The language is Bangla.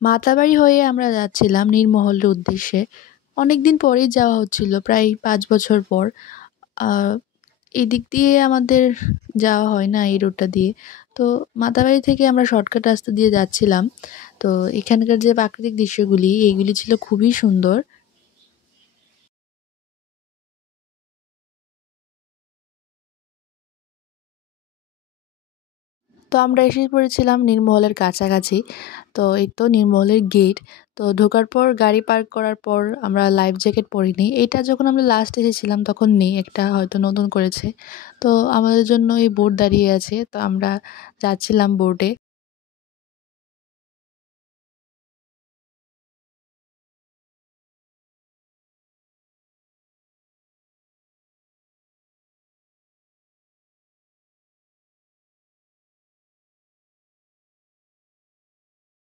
মাতাবাড়ি হয়ে আমরা যাচ্ছিলাম নীরমহলের উদ্দেশ্যে। অনেকদিন পরেই যাওয়া হচ্ছিল, প্রায় ৫ বছর পর। আ এই দিক দিয়ে আমাদের যাওয়া হয় না, এই রুটটা দিয়ে। তো মাতাবাড়ি থেকে আমরা শর্টকাট রাস্তা দিয়ে যাচ্ছিলাম। তো এখানকার যে প্রাকৃতিক দৃশ্যগুলি, এইগুলি ছিল খুবই সুন্দর। তো আমরা এসে পড়েছিলাম নীরমহলের কাছাকাছি। তো এই তো নীরমহলের গেট। তো ঢোকার পর গাড়ি পার্ক করার পর আমরা লাইফ জ্যাকেট পরিনি। এটা যখন আমরা লাস্ট এসেছিলাম তখন নেই, একটা হয়তো নতুন করেছে। তো আমাদের জন্য এই বোট দাঁড়িয়ে আছে। তো আমরা যাচ্ছিলাম বোটে।